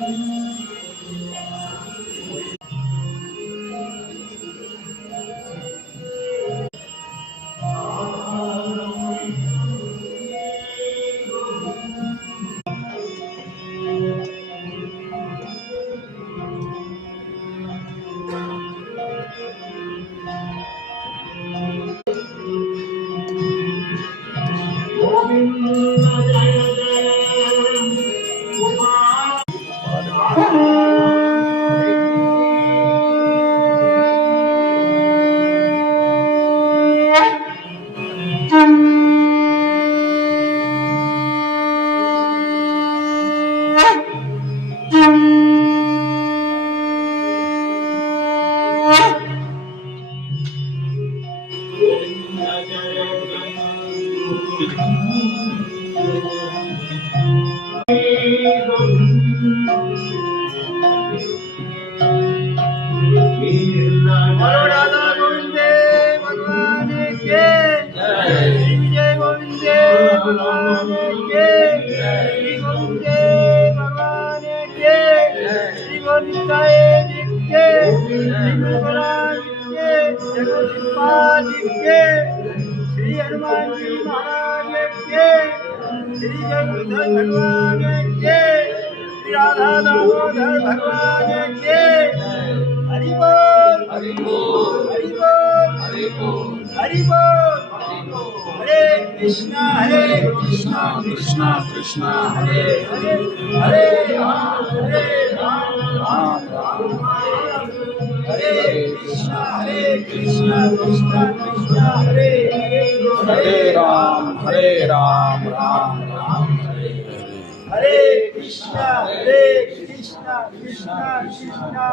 श्री हनुमान जी महाराज के, श्री जगन्नाथ भगवान के, श्री राधा दामोदर भगवान के। हरि बोल हरि बोल हरि बोल हरि बोल हरि बोल। हरे कृष्णा कृष्णा कृष्णा हरे हरे, हरे राम राम राम हरे कृष्णा कृष्णा कृष्णा हरे हरे, हरे राम राम राम हरे कृष्णा कृष्णा कृष्णा।